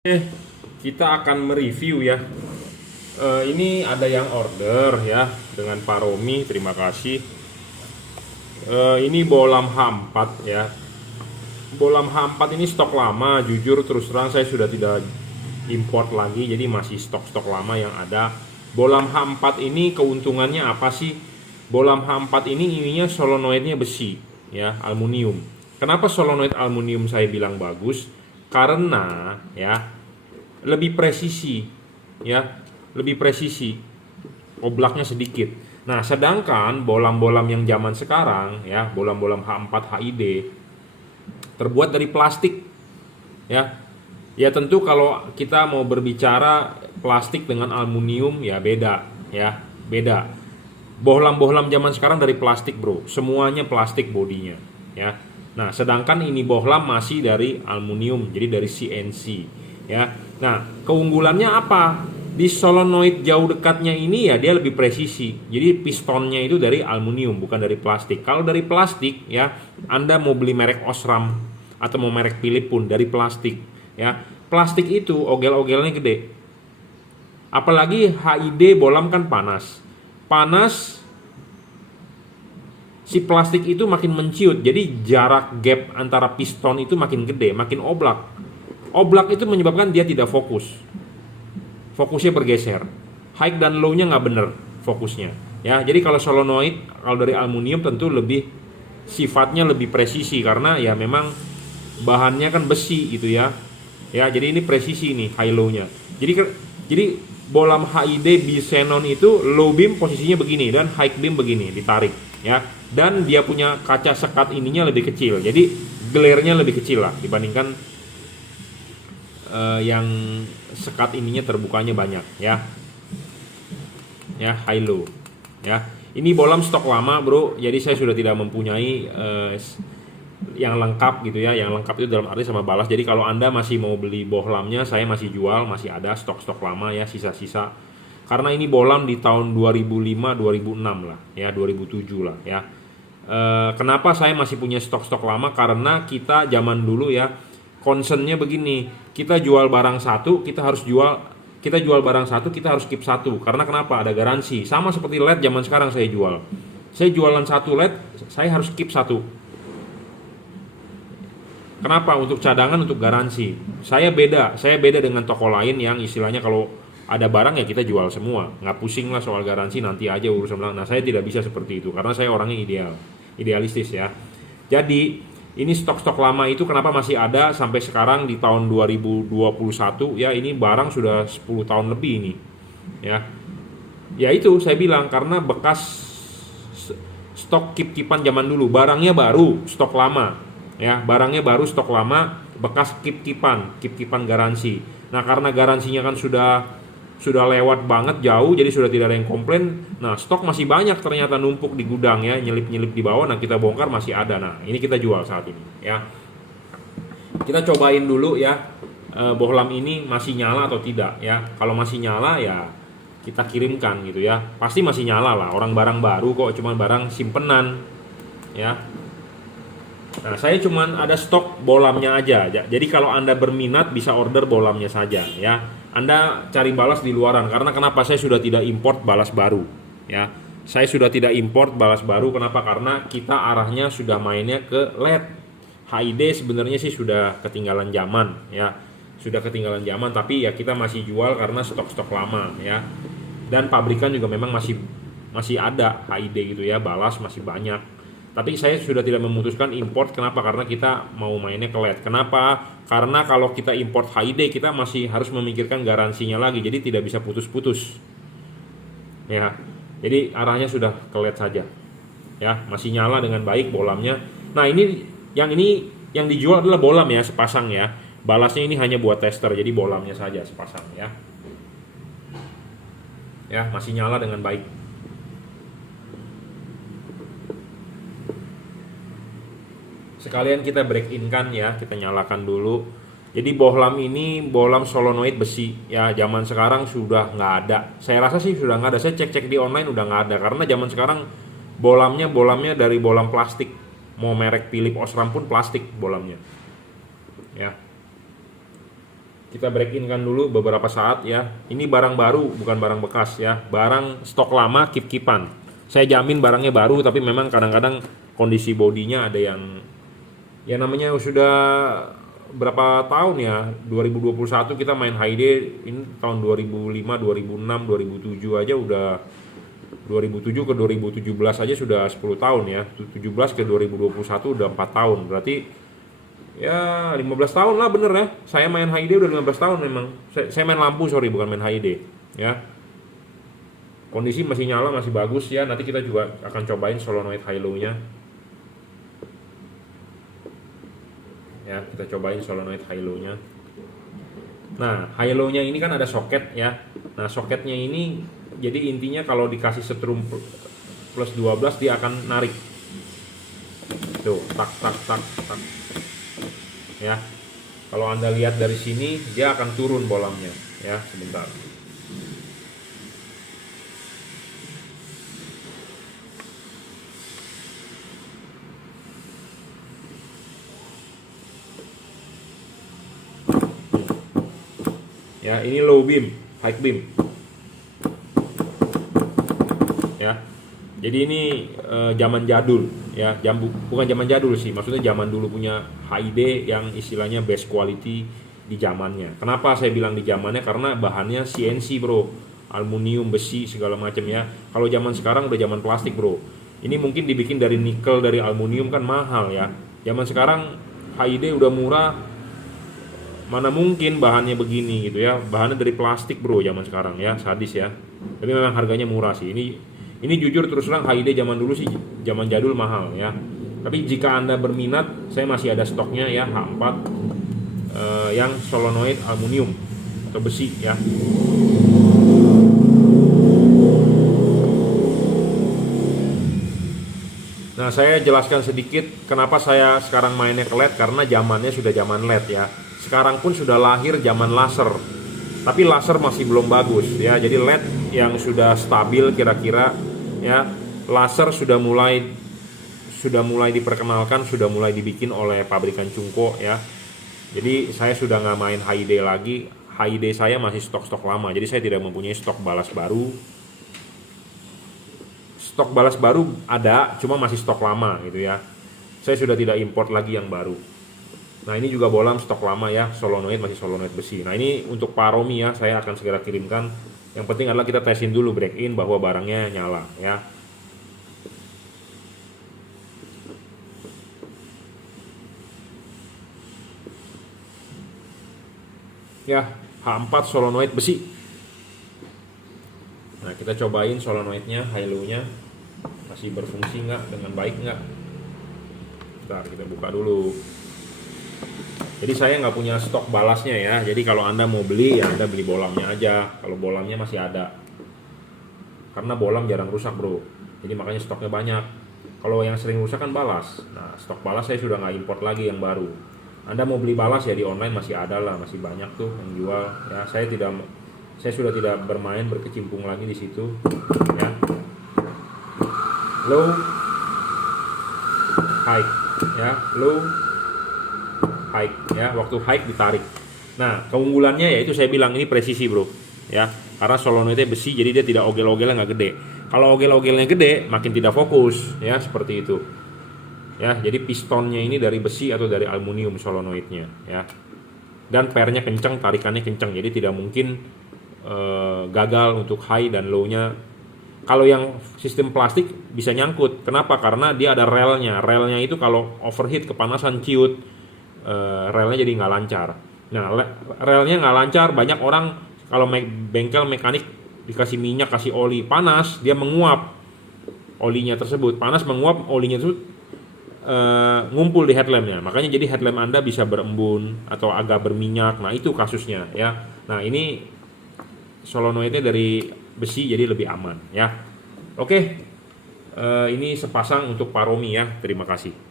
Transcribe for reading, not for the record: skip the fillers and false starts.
Oke, kita akan mereview ya. Ini ada yang order ya dengan Pak Romi, terima kasih. Ini bolam H4 ya. Bolam H4 ini stok lama, jujur terus terang saya sudah tidak import lagi, jadi masih stok-stok lama yang ada. Bolam H4 ini keuntungannya apa sih? Bolam H4 ini ininya solenoidnya besi ya, aluminium. Kenapa solenoid aluminium saya bilang bagus? Karena ya lebih presisi ya, lebih presisi, oblaknya sedikit. Nah, sedangkan bolam-bolam yang zaman sekarang ya, bolam-bolam H4 HID terbuat dari plastik ya. Ya tentu kalau kita mau berbicara plastik dengan aluminium ya beda ya, beda. Bohlam-bohlam zaman sekarang dari plastik, Bro. Semuanya plastik bodinya ya. Nah, sedangkan ini bohlam masih dari aluminium, jadi dari CNC ya. Nah, keunggulannya apa? Di solenoid jauh dekatnya ini ya dia lebih presisi. Jadi pistonnya itu dari aluminium bukan dari plastik. Kalau dari plastik ya, Anda mau beli merek Osram atau mau merek Philips pun dari plastik ya. Plastik itu ogel-ogelnya gede. Apalagi HID bolam kan panas. Panas, si plastik itu makin menciut. Jadi jarak gap antara piston itu makin gede, makin oblak. Oblak itu menyebabkan dia tidak fokus. Fokusnya bergeser. High dan low-nya nggak bener fokusnya. Ya, jadi kalau solenoid, kalau dari aluminium tentu lebih sifatnya lebih presisi karena ya memang bahannya kan besi gitu ya. Ya, jadi ini presisi nih high low-nya. Jadi bolam HID Xenon itu low beam posisinya begini dan high beam begini, ditarik ya. Dan dia punya kaca sekat ininya lebih kecil. Jadi glare-nya lebih kecil lah dibandingkan yang sekat ininya terbukanya banyak ya. Ya, high low. Ya. Ini bolam stok lama, Bro. Jadi saya sudah tidak mempunyai yang lengkap gitu ya. Yang lengkap itu dalam arti sama balas. Jadi kalau Anda masih mau beli bohlamnya, saya masih jual, masih ada stok-stok lama ya, sisa-sisa. Karena ini bolam di tahun 2005, 2006 lah, ya 2007 lah ya. Kenapa saya masih punya stok-stok lama? Karena kita zaman dulu ya, concernnya begini, kita jual barang satu, kita jual barang satu, kita harus keep satu. Karena kenapa? Ada garansi. Sama seperti LED zaman sekarang saya jual. Saya jualan satu LED, saya harus keep satu. Kenapa? Untuk cadangan, untuk garansi. Saya beda dengan toko lain yang istilahnya kalau ada barang ya kita jual semua, nggak pusing lah soal garansi, nanti aja urusan barang. Nah, saya tidak bisa seperti itu karena saya orangnya idealistis ya. Jadi ini stok-stok lama itu kenapa masih ada sampai sekarang di tahun 2021 ya, ini barang sudah 10 tahun lebih ini ya. Ya itu saya bilang karena bekas stok kip-kipan zaman dulu, barangnya baru, stok lama ya, barangnya baru, stok lama, bekas kip-kipan garansi. Nah, karena garansinya kan sudah lewat banget jauh, jadi sudah tidak ada yang komplain. Nah, stok masih banyak ternyata numpuk di gudang ya, nyelip-nyelip di bawah. Nah, kita bongkar masih ada. Nah, ini kita jual saat ini ya. Kita cobain dulu ya, bohlam ini masih nyala atau tidak ya. Kalau masih nyala ya kita kirimkan gitu ya. Pasti masih nyala lah, orang barang baru kok, cuma barang simpenan ya. Nah, saya cuman ada stok bolamnya aja. Jadi kalau Anda berminat bisa order bolamnya saja ya. Anda cari balas di luaran karena kenapa saya sudah tidak import balas baru ya. Saya sudah tidak import balas baru kenapa? Karena kita arahnya sudah mainnya ke LED. HID sebenarnya sih sudah ketinggalan zaman ya. Sudah ketinggalan zaman tapi ya kita masih jual karena stok-stok lama ya. Dan pabrikan juga memang masih ada HID gitu ya, balas masih banyak. Tapi saya sudah tidak memutuskan import. Kenapa? Karena kita mau mainnya ke LED. Kenapa? Karena kalau kita import HID kita masih harus memikirkan garansinya lagi. Jadi tidak bisa putus-putus ya. Jadi arahnya sudah ke LED saja ya. Masih nyala dengan baik bolamnya. Nah, ini yang dijual adalah bolam ya, sepasang ya. Balasnya ini hanya buat tester. Jadi bolamnya saja sepasang ya. Ya, masih nyala dengan baik. Sekalian kita break in kan ya, kita nyalakan dulu. Jadi bohlam ini bohlam solenoid besi ya, zaman sekarang sudah nggak ada. Saya rasa sih sudah nggak ada. Saya cek-cek di online udah nggak ada karena zaman sekarang bolamnya dari bolam plastik. Mau merek Philips Osram pun plastik bolamnya. Ya. Kita break in kan dulu beberapa saat ya. Ini barang baru, bukan barang bekas ya. Barang stok lama, keep-keepan. Saya jamin barangnya baru, tapi memang kadang-kadang kondisi bodinya ada yang ya namanya sudah berapa tahun ya. 2021 kita main high day, ini tahun 2005, 2006, 2007 aja udah, 2007 ke 2017 aja sudah 10 tahun ya. 17 ke 2021 udah 4 tahun. Berarti ya 15 tahun lah bener ya. Saya main HID udah 15 tahun memang. Saya main lampu, sorry, bukan main HID ya. Kondisi masih nyala, masih bagus ya. Nanti kita juga akan cobain solenoid high low nya ya. Kita cobain solenoid high low nya. Nah, high low nya ini kan ada soket ya. Nah, soketnya ini jadi intinya kalau dikasih setrum plus 12 dia akan narik tuh, tak tak tak tak ya. Kalau Anda lihat dari sini dia akan turun bolamnya ya. Sebentar. Ya, ini low beam, high beam ya. Jadi ini zaman jadul ya, bukan zaman jadul sih, maksudnya zaman dulu punya HID yang istilahnya best quality di zamannya. Kenapa saya bilang di zamannya? Karena bahannya CNC bro, aluminium, besi segala macam ya. Kalau zaman sekarang udah zaman plastik bro. Ini mungkin dibikin dari nikel, dari aluminium kan mahal ya. Zaman sekarang HID udah murah, mana mungkin bahannya begini gitu ya. Bahannya dari plastik bro zaman sekarang ya, sadis ya. Tapi memang harganya murah sih. Ini jujur terus terang HID zaman dulu sih, zaman jadul mahal ya. Tapi jika Anda berminat, saya masih ada stoknya ya, H4 yang solenoid aluminium atau besi ya. Nah, saya jelaskan sedikit kenapa saya sekarang mainnya ke LED, karena zamannya sudah zaman LED ya. Sekarang pun sudah lahir zaman laser. Tapi laser masih belum bagus ya. Jadi LED yang sudah stabil kira-kira ya, laser sudah mulai diperkenalkan, sudah mulai dibikin oleh pabrikan Cungko ya. Jadi saya sudah nggak main HID lagi. HID saya masih stok-stok lama. Jadi saya tidak mempunyai stok balas baru. Stok balas baru ada, cuma masih stok lama gitu ya. Saya sudah tidak import lagi yang baru. Nah, ini juga bolam stok lama ya, solenoid masih solenoid besi. Nah, ini untuk Pak Romi ya, saya akan segera kirimkan. Yang penting adalah kita tesin dulu break in bahwa barangnya nyala ya. Ya, H4 solenoid besi. Nah, kita cobain solenoidnya, high low nya masih berfungsi nggak, dengan baik nggak. Bentar, kita buka dulu. Jadi saya nggak punya stok balasnya ya. Jadi kalau Anda mau beli ya Anda beli bolamnya aja. Kalau bolamnya masih ada. Karena bolam jarang rusak bro. Jadi makanya stoknya banyak. Kalau yang sering rusak kan balas. Nah, stok balas saya sudah nggak import lagi yang baru. Anda mau beli balas ya di online masih ada lah, masih banyak tuh yang jual. Ya, saya sudah tidak berkecimpung lagi di situ. Ya. Low, high, ya, low, high, ya. Waktu high ditarik. Nah, keunggulannya yaitu saya bilang ini presisi bro, ya. Karena solenoidnya besi, jadi dia tidak ogel-ogelnya nggak gede. Kalau ogel-ogelnya gede, makin tidak fokus, ya seperti itu. Ya, jadi pistonnya ini dari besi atau dari aluminium solenoidnya, ya. Dan pernya kencang, tarikannya kencang, jadi tidak mungkin gagal untuk high dan low-nya. Kalau yang sistem plastik bisa nyangkut. Kenapa? Karena dia ada relnya. Relnya itu kalau overheat, kepanasan, ciut, relnya jadi nggak lancar. Nah, relnya nggak lancar, banyak orang kalau bengkel mekanik dikasih minyak, kasih oli, panas, dia menguap olinya tersebut. Panas menguap olinya tersebut, ngumpul di headlampnya. Makanya jadi headlamp Anda bisa berembun atau agak berminyak. Nah, itu kasusnya ya. Nah, ini solenoidnya dari besi jadi lebih aman ya. Oke, ini sepasang untuk Pak Romi ya. Terima kasih.